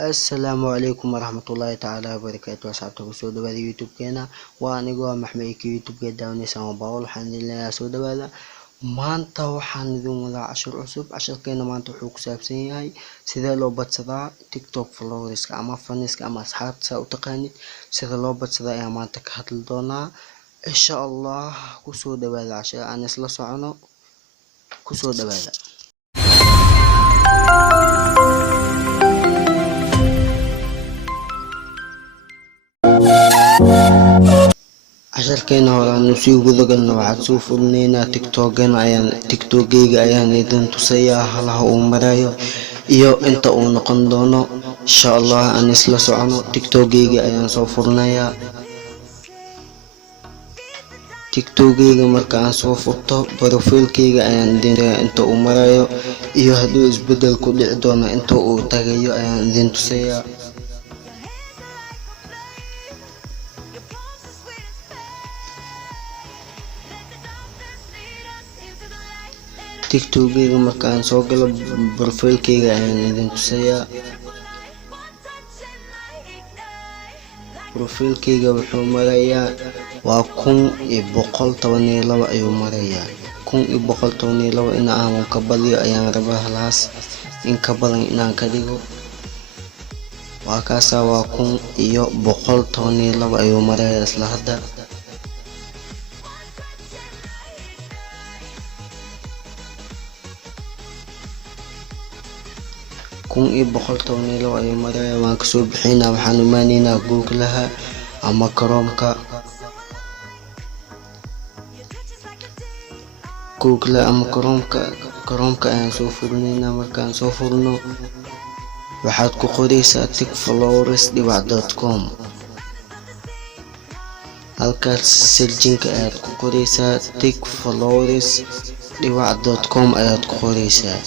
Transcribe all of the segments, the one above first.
السلام عليكم ورحمة الله تعالى وبركاته. أصحابتكم سو دبادة يوتيوب كينا وأنا جوا محمد يوتيوب كده ونسا وباول الحمد لله سو دبادة maanta waxaan idin wadaa cashir cusub. Casharkeena maanta wuxuu ku saabsan yahay sidee loo badsadaa tiktok followerska ama faniska ama asxaabta saa u taqaanid sida loo badsadaa ayaa maanta ka hadli doonaa insha allah. Kusoo dhawaada cashir aan isla socono, kusoo dhawaada. casharkeena hore aanu sii gudagalno waxaad soo fulinaynaa tiktokgeyga ayaan idin tusayaa halaha uu marayo iyo inta uu noqon doono insha allah. aan isla socono, tiktokgeyga ayaan soo furnayaa. tiktokgeyga marka aan soo furto brofiilkeyga ayaan idin inta uu marayo iyo hadduu isbedel ku dhici doono inta uu tagayo ayaan idin tusayaa. tiktokgeyga marka aan soo galo brofiilkeyga ayaan idin tusayaa. brofiilkeyga wuxuu marayaa waa 1112 ayuu marayaa. 1112 in aan ka badiyo ayaan rabaa, halaas in ka badan inaan ka dhigo. waa kaasa waa 1112 ayuu marayaa isla hadda. ayuu marayaa. waan kasoo bixinaa, waxaan imaanaynaa googlaha ama karoomka. karoomka ayaan soo furinaynaa. markaan soo furno waxaad ku qoraysaa tikfollowers.com. halkaas sirjinka ayaad ku qoraysaa tikfollowers.com ayaad ku qoraysaa.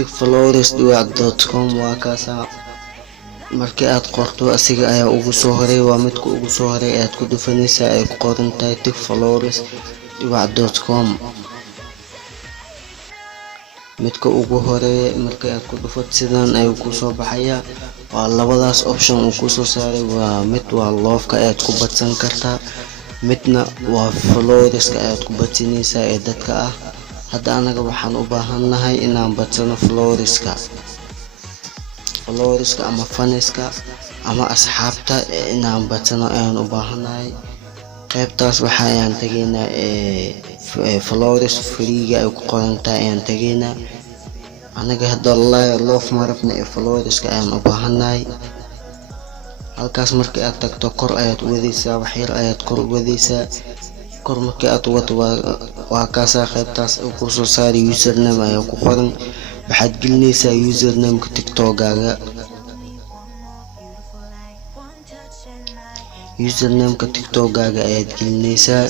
tikfollowers.com waa kaasa. markii aad qorto asiga ayaa ugu soo horay, waa midka ugu soo horay ayaad ku dhufanaysaa ay ku qoran tahay tikfollowers.com. midka ugu horeeya marka aad ku dhufato sidan ayuu ku soo baxayaa. waa labadaas option uu ku soo saaray. waa mid waa loofka ayaad ku badsan kartaa, midna waa followerska ayaad ku badsanaysaa ee dadka ah. hadda anaga waxaan u baahannahay inaan badsano followerska ama faniska ama asxaabta inaan badsano ayaan u baahannahay. qaybtaas waxa ayaan tagaynaa followers freega ay ku qoran tahay ayaan tagaynaa. anaga hadda loof ma rabna ee followerska ayaan u baahannahay. halkaas markii aad tagto kor ayaad wadaysaa, wax yar ayaad kor wadaysaa. kor markii aad wato waa kaasa qaybtaas uu ku soo saaray username ayaa ku qoran. waxaad gelinaysaa usernameka tiktokgaaga. ayaad gelinaysaa.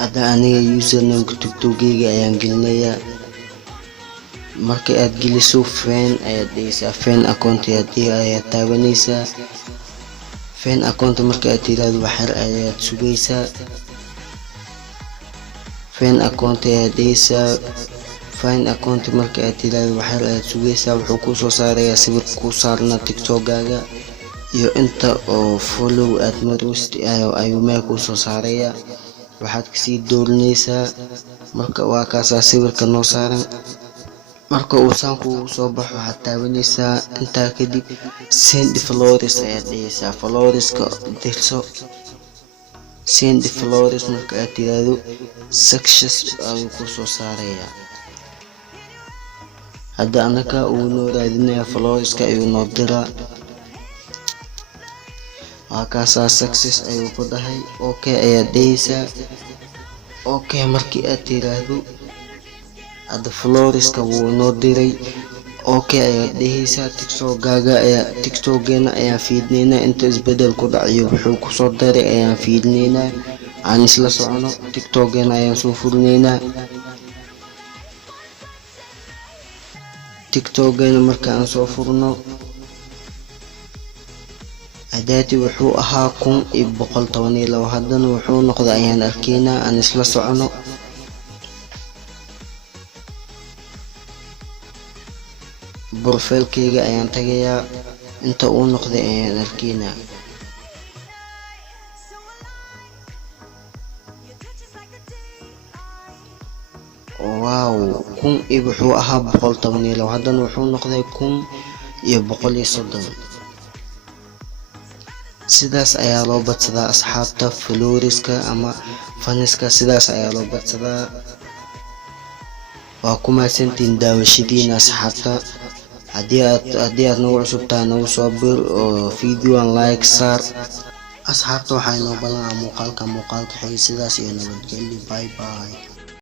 hadda aniga usernameka tiktokgeyga ayaan gelinayaa. markii aad geliso fan ayaad dhigaysaa, fan account ayaad taabanaysaa. fan account markii aad tiraahdo wax yar ayaad sugaysaa. fan account ayaad dhigaysaa. fan account markii aad tiraahdo wax yar ayaad sugaysaa. wuxuu ku soo saarayaa sawirka ku saarna tiktokgaaga iyo inta oo follow aad marwist ayuu meel ku soo saarayaa. waxaad kasii dooranaysaa. marka waa kaasa sawirka noo saaran. marka uu saan kugu soo baxo waxaad taabanaysaa. intaa kadib send followers ayaad dhigaysaa. followerska dirso. send followers marka aad tiraahdo success ayuu ku soo saarayaa. hadda anaga uu noo raadinayaa followerska ayuu noo diraa. waa kaasa success ayuu ku dhahay. okay ayaad dhigaysaa. okay markii aad tiraahdo hadda followerska wuu noo diray. okay ayaad dhigaysaa. tiktokgeena ayaan fiidinaynaa. inta isbedel ku dhacayo wuxuu ku soo daray ayaan fiidinaynaa. aan isla socono, tiktokgeena ayaan soo furinaynaa. tiktokgeena marka aan soo furno عداتي وحو أها كون إبقل طواني لو هدن وحو نقض أيان أركينا أن إسلا سعنو profilkayga ayaan tagayaa, inta uu noqday ayaan arkaynaa. waaw, kun iyo wuxuu ahaa 112, haddana wuxuu noqday 1130. sidaas ayaa loo badsadaa asxaabta floriska ama faniska, sidaas ayaa loo badsadaa. waa ku mahadsantiin daawashadiina asxaabta. haddii aad nagu cusubtahay nagu soo bir oo videoan like saar. asxaabta waxaa inoo ballanaa muuqaalka xiga. sidaas iyo nabadgelyo, bye bye.